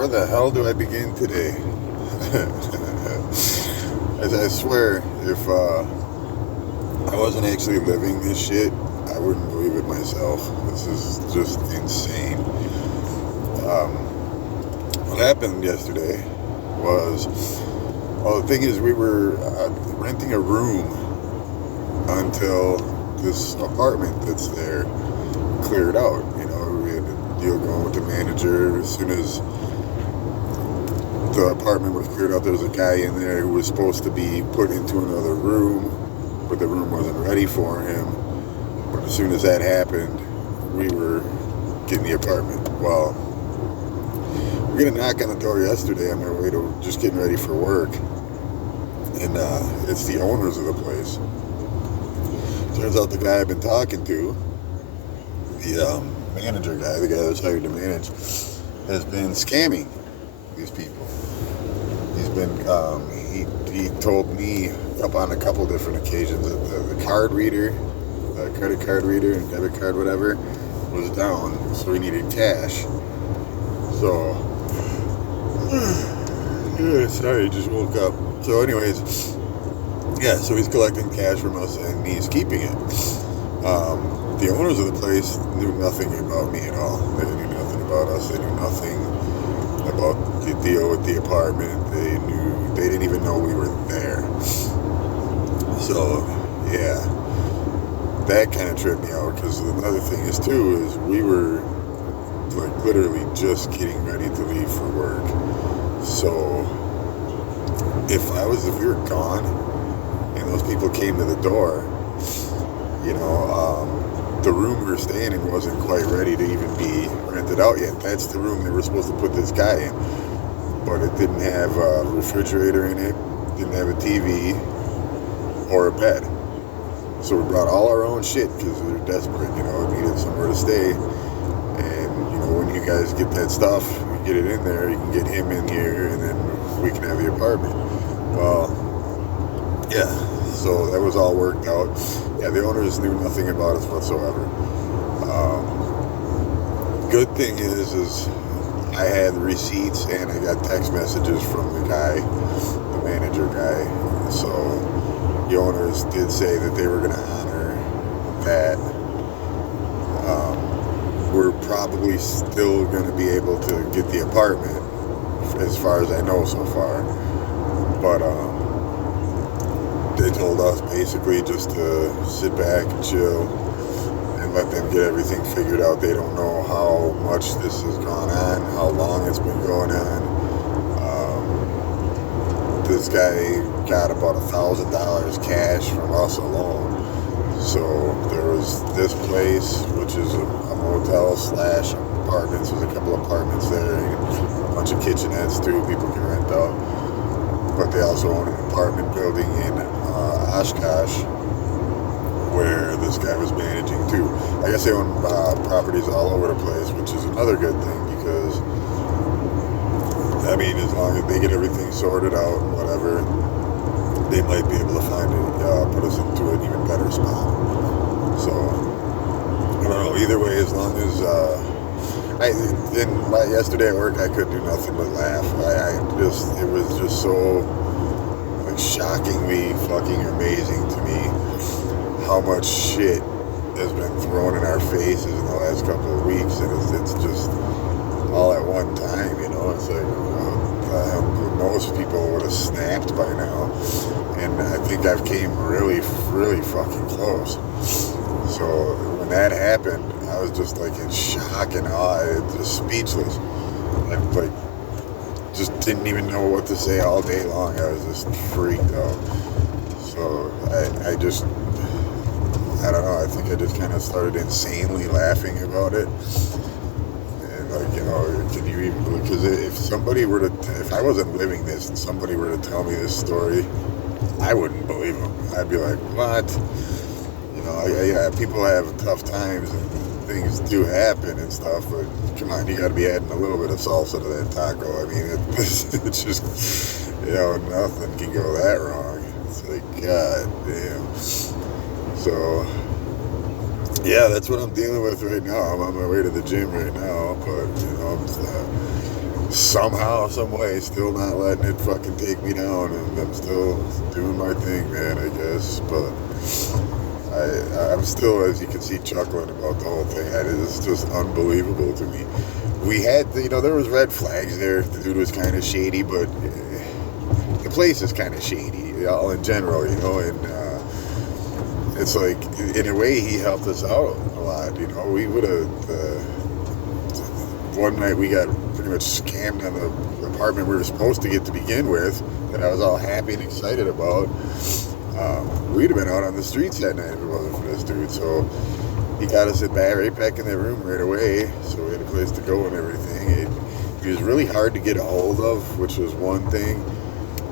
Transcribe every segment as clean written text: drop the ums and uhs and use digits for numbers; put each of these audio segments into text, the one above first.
Where the hell do I begin today? I swear, if I wasn't actually living this shit, I wouldn't believe it myself. This is just insane. What happened yesterday was, well, the thing is, we were renting a room until this apartment that's there cleared out. You know, we had a deal going with the manager. As soon as the apartment was cleared out, there was a guy in there who was supposed to be put into another room, but the room wasn't ready for him. But as soon as that happened, we were getting the apartment. Well, we got a knock on the door yesterday on my way to just getting ready for work, and it's the owners of the place. Turns out the guy I've been talking to, the manager guy, the guy that's hired to manage, has been scamming these people. He's been, he told me up on a couple different occasions that the card reader, the credit card reader and debit card, whatever, was down, so he needed cash. So, yeah, sorry, just woke up. So anyways, yeah, so he's collecting cash from us and he's keeping it. The owners of the place knew nothing about me at all. They knew nothing about us. They knew nothing about the deal with the apartment. They didn't even know we were there. So, yeah, that kind of tripped me out, because another thing is too, is we were like literally just getting ready to leave for work. So if we were gone and those people came to the door, you know, the room we were staying in wasn't quite ready to even be rented out yet. That's the room they were supposed to put this guy in, but it didn't have a refrigerator in it, didn't have a TV or a bed. So we brought all our own shit because we were desperate, you know, needed somewhere to stay. And, you know, when you guys get that stuff, you get it in there, you can get him in here, and then we can have the apartment. Well, yeah, so that was all worked out. Yeah, the owners knew nothing about us whatsoever. Good thing is I had receipts and I got text messages from the guy, the manager guy. So the owners did say that they were going to honor that. We're probably still going to be able to get the apartment, as far as I know so far. But they told us basically just to sit back and chill and let them get everything figured out. They don't know how much this has gone on, how long it's been going on. This guy got about $1,000 cash from us alone. So there was this place, which is a motel / apartments. There's a couple apartments there, a bunch of kitchenettes too, people can rent out. But they also own an apartment building in Oshkosh, where this guy was managing too. I guess they own properties all over the place, which is another good thing, because I mean, as long as they get everything sorted out and whatever, they might be able to find it, put us into an even better spot. So I don't know. Either way, as long as yesterday at work, I could do nothing but laugh. It was just so like shockingly fucking amazing to me how much shit has been thrown in our faces in the last couple of weeks, and it's just all at one time, you know. It's like most people would have snapped by now, and I think I've came really, really fucking close. So when that happened, I was just like in shock and awe, just speechless. I like just didn't even know what to say all day long. I was just freaked out. So I don't know, I think I just kind of started insanely laughing about it. And like, you know, can you even, because if I wasn't living this and somebody were to tell me this story, I wouldn't believe them. I'd be like, what? You know, yeah, people have tough times and things do happen and stuff, but come on, you got to be adding a little bit of salsa to that taco. I mean, it's just, you know, nothing can go that wrong. It's like, god damn. So, yeah, that's what I'm dealing with right now. I'm on my way to the gym right now, but, you know, somehow, some way, still not letting it fucking take me down, and I'm still doing my thing, man, I guess. But I'm still, as you can see, chuckling about the whole thing. It's just unbelievable to me. We had, there was red flags there. The dude was kind of shady, but the place is kind of shady, all in general, and it's like, in a way, he helped us out a lot, We would have, one night we got pretty much scammed on the apartment we were supposed to get to begin with, that I was all happy and excited about. We'd have been out on the streets that night if it wasn't for this dude. So he got us right back in that room right away, so we had a place to go and everything. He was really hard to get a hold of, which was one thing.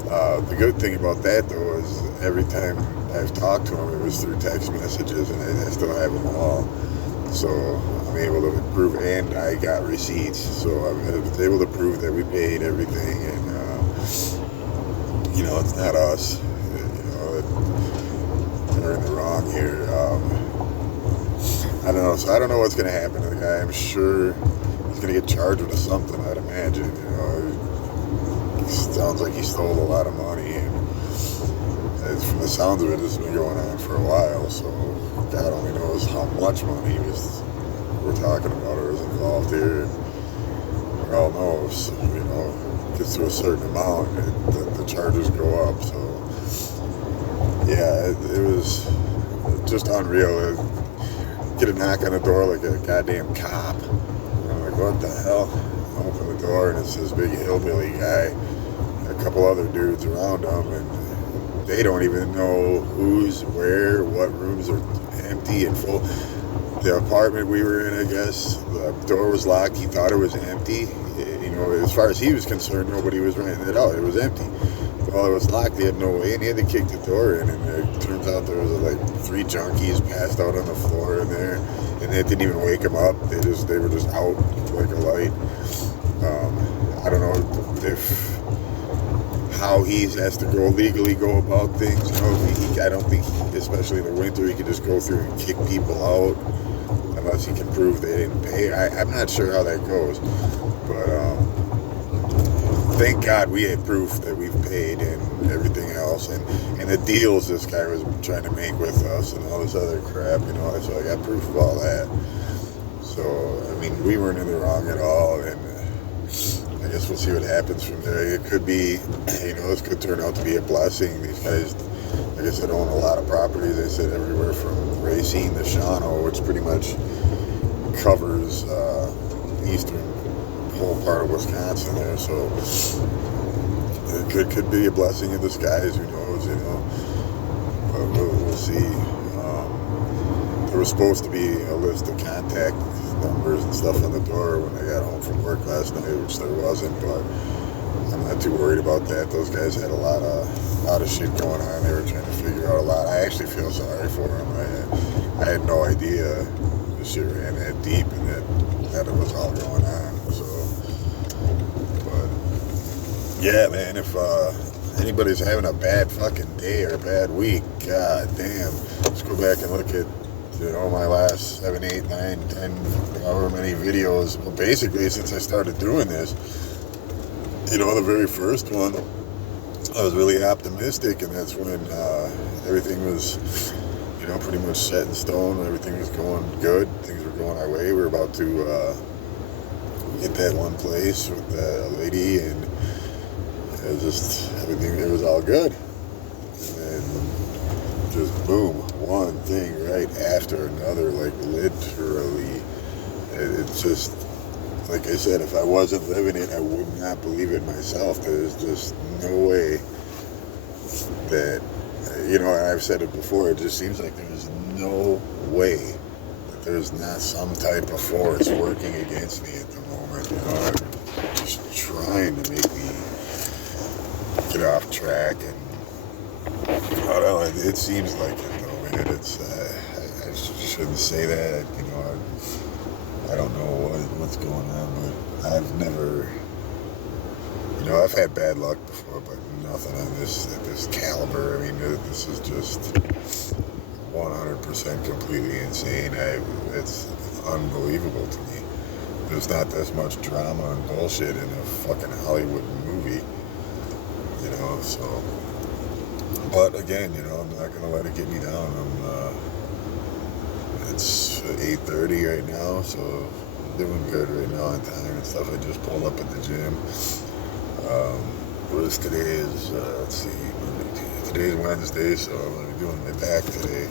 The good thing about that, though, is every time I've talked to him, it was through text messages, and I still have them all. So I'm able to prove, and I got receipts, so I was able to prove that we paid everything, and it's not us. They're in the wrong here. I don't know. So I don't know what's going to happen to the guy. I'm sure he's going to get charged with something, I'd imagine. It sounds like he stole a lot of money, and from the sounds of it, this has been going on for a while. So God only knows how much money we're talking about or is involved here. And we all know, gets to a certain amount, the charges go up. So yeah, it was just unreal. Get a knock on the door like a goddamn cop. I'm like, what the hell? I open the door and it's this big hillbilly guy, a couple other dudes around him, and they don't even know who's where, what rooms are empty and full. The apartment we were in, I guess, the door was locked. He thought it was empty. As far as he was concerned, nobody was renting it out. It was empty. Well, it was locked. He had no way, and he had to kick the door in. And it turns out there was like 3 junkies passed out on the floor in there, and they didn't even wake him up. They were just out like a light. I don't know how he has to legally go about things. I don't think, especially in the winter, he can just go through and kick people out unless he can prove they didn't pay. I'm not sure how that goes, but thank God we had proof that we've paid and everything else, and the deals this guy was trying to make with us and all this other crap, so I got proof of all that. So, we weren't in the wrong at all, and I guess we'll see what happens from there. It could be, this could turn out to be a blessing. These guys, like I said, own a lot of property. They said everywhere from Racine to Shawano, which pretty much covers eastern whole part of Wisconsin there, so it could be a blessing in disguise, who knows, but we'll see. There was supposed to be a list of contact numbers and stuff on the door when I got home from work last night, which there wasn't, but I'm not too worried about that. Those guys had a lot of shit going on. They were trying to figure out a lot. I actually feel sorry for them. I had no idea the shit ran that deep and that it was all going on. So, but yeah, man, if anybody's having a bad fucking day or a bad week, god damn, let's go back and look at my last 7, 8, 9, 10, however many videos. Well, basically, since I started doing this, the very first one, I was really optimistic, and that's when everything was, pretty much set in stone. Everything was going good. Things were going our way. We were about to get that one place with the lady, and it was just everything. It was all good, and then just boom, one thing right after another, like literally. It's just, like I said, if I wasn't living it, I would not believe it myself. There's just no way that, and I've said it before, it just seems like there's no way that there's not some type of force working against me at the moment, just trying to make me get off track, and I don't know, it seems like it though, man. It's, I shouldn't say that, I don't know what's going on, but I've never, I've had bad luck before, but nothing on this caliber. This is just 100% completely insane. It's unbelievable to me. there's not this much drama and bullshit in a fucking Hollywood movie, you know, so. But again, you know, I'm not gonna let it get me down. It's 8:30 right now, so I'm doing good right now on time and stuff. I just pulled up at the gym. What is today is, let's see, today's Wednesday, so I'm gonna be doing my back today.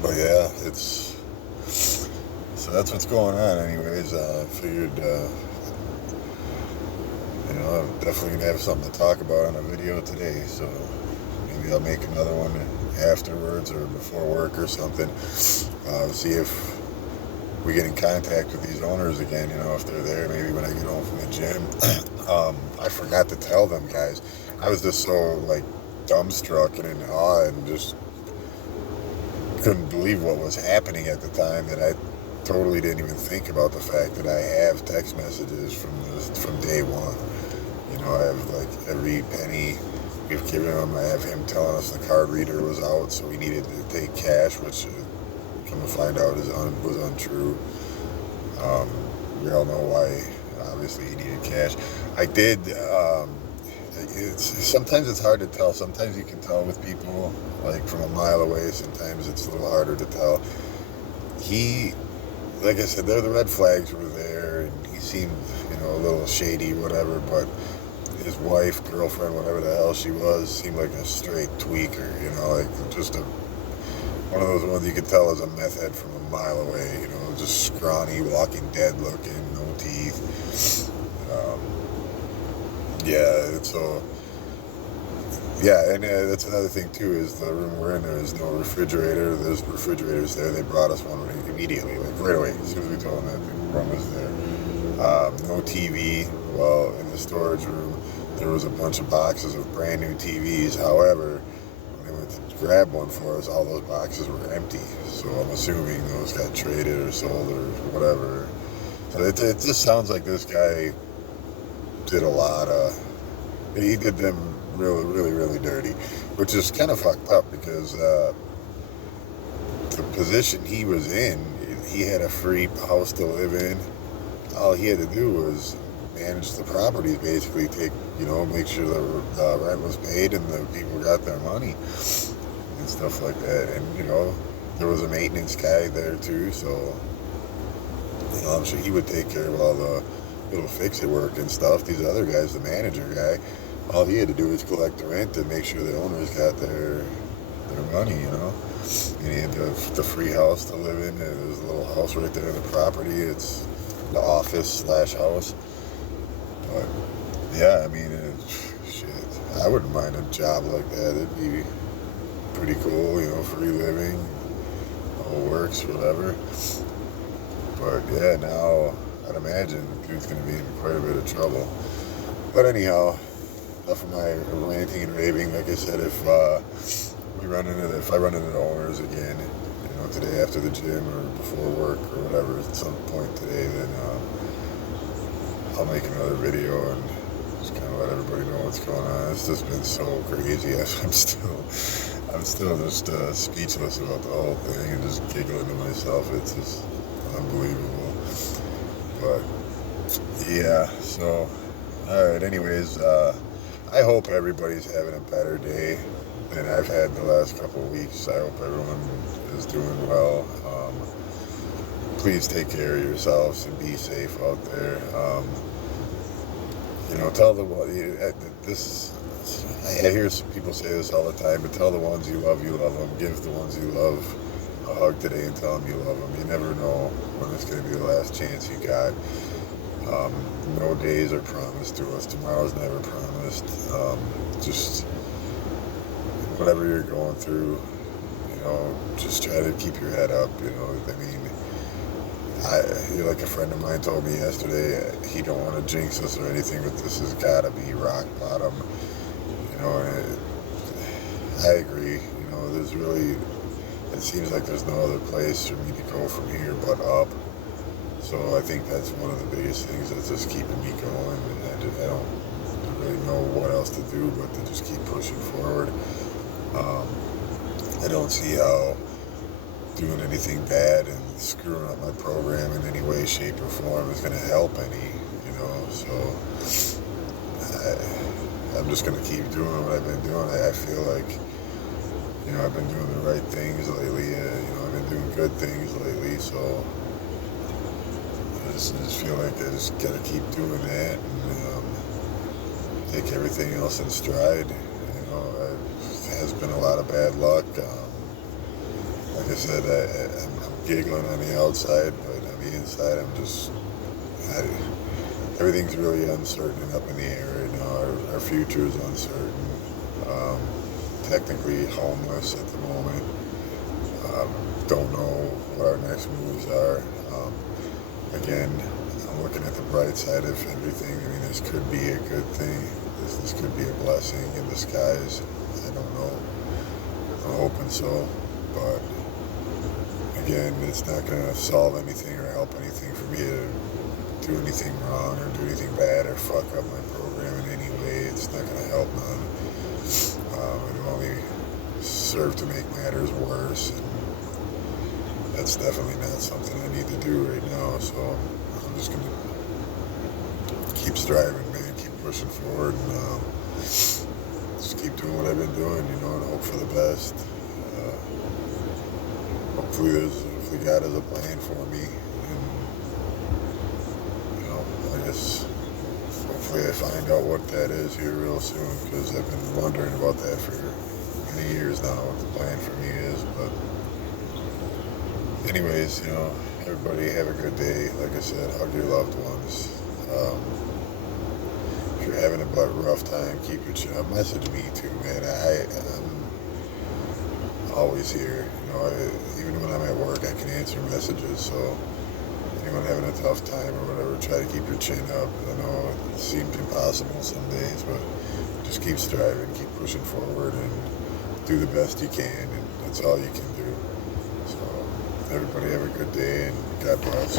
But yeah, so that's what's going on anyways. I figured, you know, I'm definitely gonna have something to talk about on a video today, so maybe I'll make another one afterwards or before work or something. See if we get in contact with these owners again, you know, if they're there, maybe when I get home from the gym. I forgot to tell them, guys. I was just so, like, dumbstruck and in awe and just couldn't believe what was happening at the time that I totally didn't even think about the fact that I have text messages from day one. You know, I have, like, every penny we've given him. I have him telling us the card reader was out, so we needed to take cash, which, come to find out, was untrue. We all know why. Obviously, he needed cash. I did. Sometimes it's hard to tell. Sometimes you can tell with people, like, from a mile away. Sometimes it's a little harder to tell. Like I said, the red flags were there, and he seemed, you know, a little shady, whatever, but his wife, girlfriend, whatever the hell she was, seemed like a straight tweaker, you know, like just one of those ones you could tell is a meth head from a mile away, you know, just scrawny, Walking Dead looking, no teeth. And that's another thing too, is the room we're in, there is no refrigerator. There's refrigerators there. They brought us one immediately, like right away, as soon as we told them that the room was there. No TV. Well, in the storage room, there was a bunch of boxes of brand new TVs. However, when they went to grab one for us, all those boxes were empty. So I'm assuming those got traded or sold or whatever. So it just sounds like this guy did a lot of, he did them really, really, really dirty, which is kind of fucked up because the position he was in, he had a free house to live in. All he had to do was manage the property, basically make sure the rent was paid and the people got their money and stuff like that. And, you know, there was a maintenance guy there too, so, you know, I'm sure he would take care of all the little fix-it work and stuff. These other guys, the manager guy, all he had to do was collect the rent and make sure the owners got their money, you know. And he had the free house to live in. There's a little house right there in the property. It's the office/house. But yeah, I mean, shit, I wouldn't mind a job like that. It'd be pretty cool, you know, free living, all works, whatever. But yeah, now I'd imagine the dude's gonna be in quite a bit of trouble. But anyhow, enough of my ranting and raving. Like I said, if I run into the owners again, you know, today after the gym or before work or whatever, at some point today, then I'll make another video and just kind of let everybody know what's going on. It's just been so crazy. I'm still just speechless about the whole thing and just giggling to myself. It's just unbelievable. But yeah, so all right. Anyways, I hope everybody's having a better day than I've had the last couple of weeks. I hope everyone is doing well. Please take care of yourselves and be safe out there. You know, tell the I hear some people say this all the time, but tell the ones you love them. Give the ones you love a hug today and tell them you love them. You never know when it's going to be the last chance you got. No days are promised to us. Tomorrow's never promised. Just whatever you're going through, you know, just try to keep your head up. You know, I mean, like a friend of mine told me yesterday, he don't want to jinx us or anything, but this has got to be rock bottom. You know, and I agree. You know, it seems like there's no other place for me to go from here but up. So I think that's one of the biggest things that's just keeping me going. And I don't really know what else to do but to just keep pushing forward. I don't see how doing anything bad and screwing up my program in any way, shape, or form is going to help any, you know. So I'm just going to keep doing what I've been doing. I feel like, you know, I've been doing the right things lately. You know, I've been doing good things lately. So I just feel like I just got to keep doing that and take everything else in stride. You know, it has been a lot of bad luck. Like I said, I'm giggling on the outside, but on the inside, everything's really uncertain and up in the air right now. Our future is uncertain. Technically homeless at the moment. Don't know what our next moves are. Again, I'm looking at the bright side of everything. I mean, this could be a good thing. This could be a blessing in disguise. I don't know. I'm hoping so, but again, it's not going to solve anything or help anything for me to do anything wrong or do anything bad or fuck up my program in any way. It's not going to help none. It'll only serve to make matters worse, and that's definitely not something I need to do right now. So I'm just going to keep striving, man, keep pushing forward, and just keep doing what I've been doing, you know, and hope for the best. Hopefully God has a plan for me, and, you know, I guess hopefully I find out what that is here real soon, because I've been wondering about that for many years now, what the plan for me is. But anyways, you know, everybody have a good day. Like I said, hug your loved ones. If you're having a rough time, keep your chin up. Message me too, man. I'm always here. You know, even when I'm at work, I can answer messages. So anyone having a tough time or whatever, try to keep your chin up. I know it seems impossible some days, but just keep striving, keep pushing forward, and do the best you can, and that's all you can do. So everybody have a good day, and God bless.